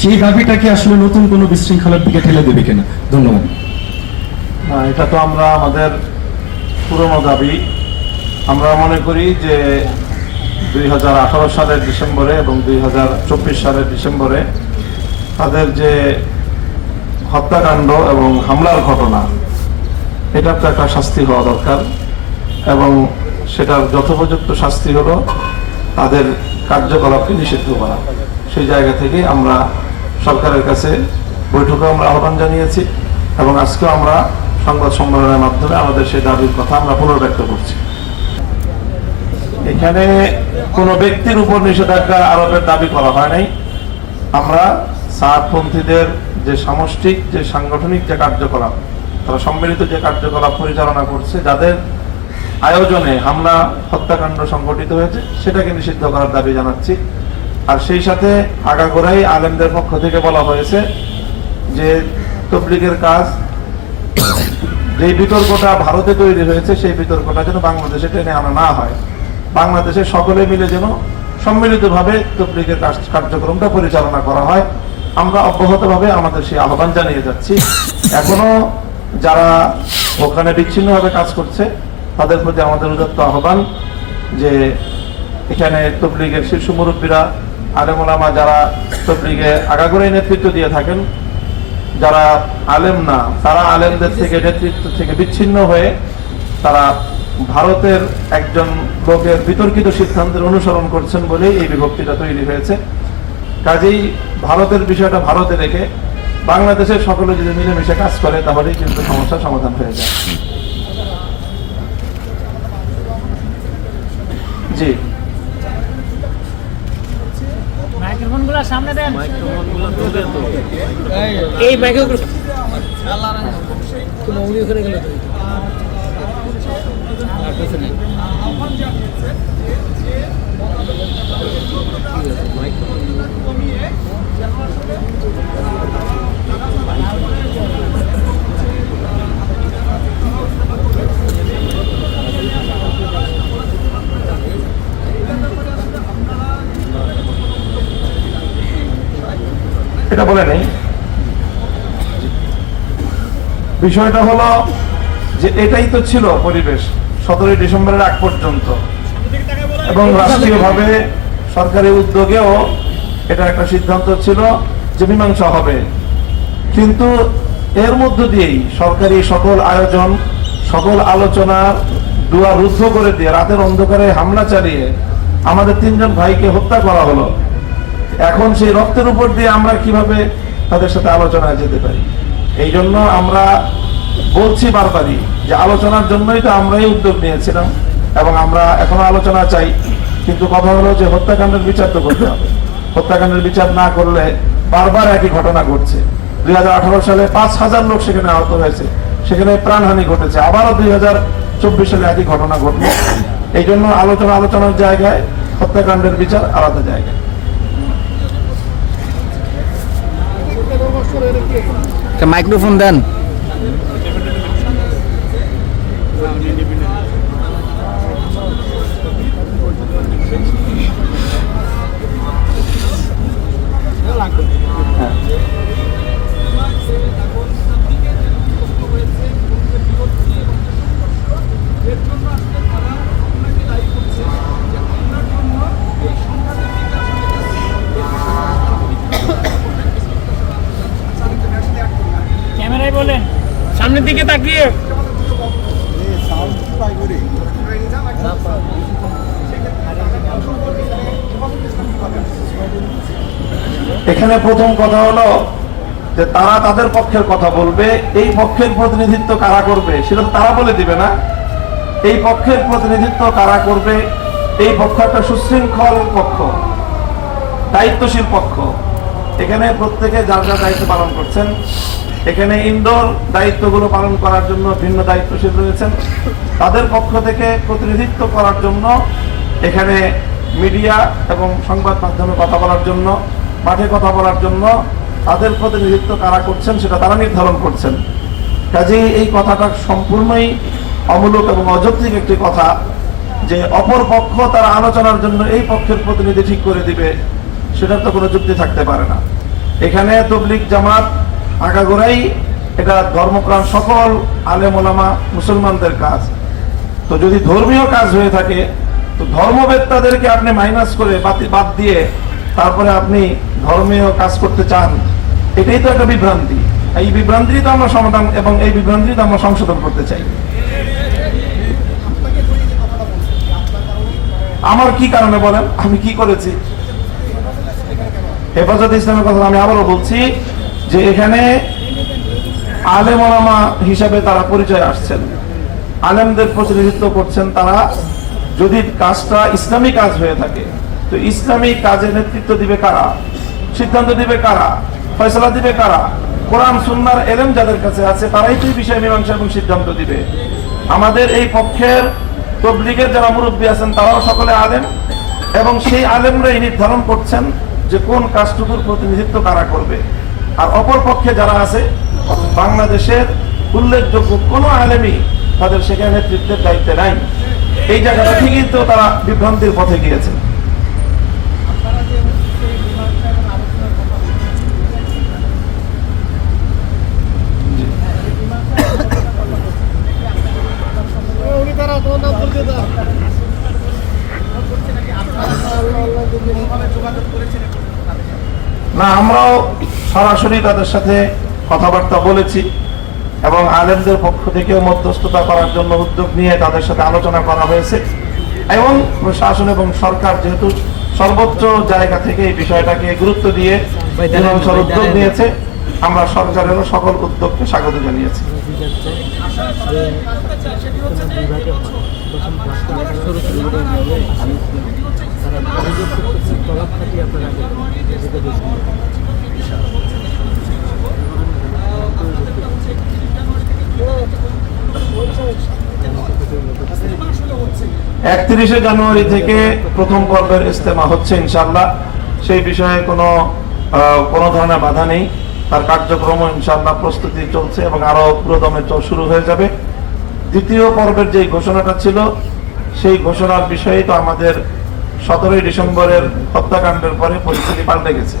সেই দাবিটাকে আসলে নতুন কোনো বিশৃঙ্খলার দিকে ঠেলে দেবে কিনা? ধন্যবাদ। এটা তো আমরা আমাদের পুরনো দাবি। আমরা মনে করি যে 2018 সালের ডিসেম্বরে এবং 2024 সালের ডিসেম্বরে তাদের যে হত্যাকাণ্ড এবং হামলার ঘটনা, এটার তো একটা শাস্তি হওয়া দরকার এবং সেটার যথোপযুক্ত শাস্তি হলো তাদের কার্যকলাপকে নিষিদ্ধ করা। সেই জায়গা থেকে আমরা সরকারের কাছে বৈঠকে আমরা আহ্বান জানিয়েছি এবং আজকেও আমরা সংবাদ সম্মেলনের মাধ্যমে আমাদের সেই দাবির কথা আমরা পুনর্ব্যক্ত করছি। এখানে কোনো ব্যক্তির উপর নিষেধাজ্ঞা আরোপের দাবি করা হয় নাই। আমরা সাতপন্থীদের যে সামষ্টিক যে সাংগঠনিক যে কার্যকলাপ, তারা সম্মিলিত যে কার্যকলাপ পরিচালনা করছে, যাদের আয়োজনে হামলা হত্যাকাণ্ড সংঘটিত হয়েছে, সেটাকে নিষিদ্ধ করার দাবি জানাচ্ছি। আর সেই সাথে আগাগোড়াই আলেমদের পক্ষ থেকে বলা হয়েছে যে তবলিগের কাজ, যে বিতর্কটা ভারতে তৈরি হয়েছে সেই বিতর্কটা যেন বাংলাদেশে টেনে আনা না হয়। বাংলাদেশে সকলে মিলে যেন সম্মিলিতভাবে তবলিগের কার্যক্রমটা পরিচালনা করা হয়। আমরা অব্যাহতভাবে আমাদের সেই আহ্বান জানিয়ে যাচ্ছি। এখনো যারা ওখানে বিচ্ছিন্নভাবে কাজ করছে তাদের প্রতি আমাদের উদাত্ত আহ্বান যে এখানে তবলিগের শীর্ষ মুরব্বীরা, আলেম ওলামা যারা তবলিগে আগাগোড়াই নেতৃত্ব দিয়ে থাকেন, যারা আলেম না তারা আলেমদের থেকে নেতৃত্ব থেকে বিচ্ছিন্ন হয়ে তারা ভারতের একজন লোকের বিতর্কিত সিদ্ধান্তের অনুসরণ করছেন বলেই এই বিভক্তিটা তৈরি হয়েছে। কাজেই ভারতের বিষয়টা ভারতে রেখে বাংলাদেশের সকলে যদি মিলেমিশে কাজ করে তাহলেই কিন্তু সমস্যার সমাধান হয়ে যায়। জি, মাইক্রোফোনগুলো সামনে দেন, মাইক্রোফোনগুলো দূরে তো এই মাইক্রোফোন কোনো উনি ওখানে গেল তো আর পেছনে এটা বলে নেই। বিষয়টা হলো যে এটাই তো ছিল পরিবেশ 17 ডিসেম্বরের আগ পর্যন্ত, এবং রাষ্ট্রীয়ভাবে সরকারি উদ্যোগেও এটা একটা সিদ্ধান্ত ছিল যে মীমাংসা হবে। কিন্তু এর মধ্য দিয়েই সরকারি সকল আয়োজন, সকল আলোচনা দুয়ার রুদ্ধ করে দিয়ে রাতের অন্ধকারে হামলা চালিয়ে আমাদের 3 জন ভাইকে হত্যা করা হলো। এখন সেই রক্তের উপর দিয়ে আমরা কিভাবে তাদের সাথে আলোচনায় যেতে পারি? এই জন্য আমরা বলছি বারবারই যে আলোচনার জন্যই তো আমরাই উদ্যোগ নিয়েছিলাম এবং আমরা এখনো আলোচনা চাই। কিন্তু কথা হলো যে হত্যাকাণ্ডের বিচার তো করতে হবে। হত্যাকাণ্ডের বিচার না করলে বারবার একই ঘটনা ঘটছে। 2018 সালে 5,000 লোক সেখানে আহত হয়েছে, সেখানে প্রাণহানি ঘটেছে। আবারও 2024 সালে একই ঘটনা ঘটলো। এই জন্য আলোচনার জায়গায়, হত্যাকাণ্ডের বিচার আলাদা জায়গায়। মাইক্রোফোন দেন। ক্যামেরায় বলেন, সামনের দিকে তাকিয়ে। এখানে প্রথম কথা হলো যে তারা তাদের পক্ষের কথা বলবে। এই পক্ষের প্রতিনিধিত্ব কারা করবে সেটা তো তারা বলে দিবে না। এই পক্ষের প্রতিনিধিত্ব কারা করবে, এই পক্ষ একটা সুশৃঙ্খল পক্ষ, দায়িত্বশীল পক্ষ। এখানে প্রত্যেকে যার যার দায়িত্ব পালন করছেন। এখানে ইনডোর দায়িত্বগুলো পালন করার জন্য ভিন্ন দায়িত্বশীল রয়েছেন। তাদের পক্ষ থেকে প্রতিনিধিত্ব করার জন্য এখানে মিডিয়া এবং সংবাদ মাধ্যমে কথা বলার জন্য, মাঠে কথা বলার জন্য তাদের প্রতিনিধিত্ব কারা করছেন সেটা তারা নির্ধারণ করছেন। কাজেই এই কথাটা সম্পূর্ণই অমূলক এবং অযৌক্তিক একটি কথা যে অপর পক্ষ তারা আলোচনার জন্য এই পক্ষের প্রতিনিধি ঠিক করে দিবে, সেটার তো কোনো যুক্তি থাকতে পারে না। এখানে তাবলীগ জামাত আগাগোড়াই এটা ধর্মপ্রাণ সকল আলেম ওলামা মুসলমানদের কাজ। তো যদি ধর্মীয় কাজ হয়ে থাকে তো ধর্মবেত্তাদেরকে আপনি মাইনাস করে বাদ দিয়ে তারপরে আপনি ধর্মীয় কাজ করতে চান, এটাই তো একটা বিভ্রান্তি। এই বিভ্রান্তি তো আমরা সমাধান এবং এই বিভ্রান্তি তো আমরা সংশোধন করতে চাই। আমার কি কারণে বলেন, আমি কি করেছি? হেফাজতে ইসলামের কথা আমি আবারও বলছি যে এখানে আলেম ওলামা হিসাবে তারা পরিচয় আসছেন, আলেমদের প্রতিনিধিত্ব করছেন। তারা যদি কাজটা ইসলামী কাজ হয়ে থাকে তো ইসলামী কাজে নেতৃত্ব দিবে কারা, সিদ্ধান্ত দিবে কারা, ফয়সালা দিবে কারা? কোরআন সুন্নাহর এলেম যাদের কাছে আছে তারাই তো এই বিষয়ে মীমাংসা এবং সিদ্ধান্ত দিবে। আমাদের এই পক্ষের তাবলীগের যারা মুরব্বী আছেন তারাও সকলে আলেম, এবং সেই আলেমরাই নির্ধারণ করছেন যে কোন কাজটুকুর প্রতিনিধিত্ব কারা করবে। আর অপর পক্ষে যারা আছে বাংলাদেশের উল্লেখযোগ্য কোনো আলেমই তাদের সেখানে নেতৃত্বের দায়িত্বে নাই। এই জায়গাটা ঠিকই তো তারা বিভ্রান্তির পথে গিয়েছে। না, আমরাও সরাসরি তাদের সাথে কথাবার্তা বলেছি এবং আলেমদের পক্ষ থেকেও মধ্যস্থতা করার জন্য উদ্যোগ নিয়ে তাদের সাথে আলোচনা করা হয়েছে, এবং প্রশাসন এবং সরকার যেহেতু সর্বোচ্চ জায়গা থেকে এই বিষয়টাকে গুরুত্ব দিয়ে মীমাংসার উদ্যোগ নিয়েছে, আমরা সরকারেরও সকল উদ্যোগকে স্বাগত জানিয়েছি। একত্রিশে জানুয়ারি থেকে প্রথম পর্বের ইজতেমা হচ্ছে ইনশাআল্লাহ। সেই বিষয়ে কোনো ধরনের বাধা নেই। তার কার্যক্রম ইনশাআল্লাহ প্রস্তুতি চলছে এবং আরো পুরোদমে শুরু হয়ে যাবে। দ্বিতীয় পর্বের যে ঘোষণাটা ছিল সেই ঘোষণার বিষয়ে তো আমাদের 17 ডিসেম্বরের হত্যাকাণ্ডের পরে পরিস্থিতি পাল্টে গেছে।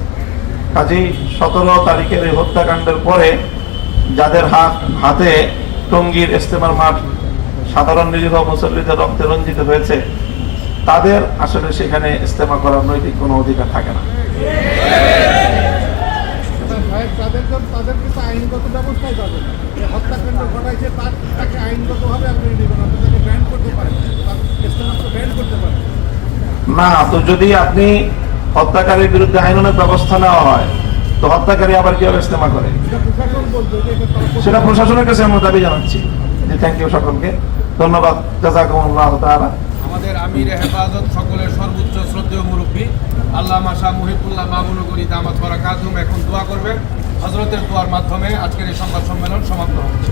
কাজেই 17 তারিখের এই হত্যাকাণ্ডের পরে যাদের হাতে টঙ্গীর ইজতেমার মাঠ সাধারণ নিরীহ মুসল্লিদের রক্তে রঞ্জিত হয়েছে তাদের আসলে সেখানে ইজতেমা করার নৈতিক কোনো অধিকার থাকে না। না, তো যদি আপনি হত্যাকারীর বিরুদ্ধে আইনানুগ ব্যবস্থা নেওয়া হয় তো হত্যাকারী আবার কিভাবে ইজতেমা করে সেটা প্রশাসনের কাছে আমরা দাবি জানাচ্ছি। থ্যাংক ইউ সকলকে, ধন্যবাদ। জাযাকুমুল্লাহু তাআলা। আমাদের আমির হেফাজত সকলের সর্বোচ্চ শ্রদ্ধেয় মুরব্বী আল্লামা শাহ মুহিবুল্লাহ মামুনুগরী দামাত বারাকাতুহুম এখন দোয়া করবেন। হযরতের দোয়ার মাধ্যমে আজকের এই সংবাদ সম্মেলন সমাপ্ত হচ্ছে।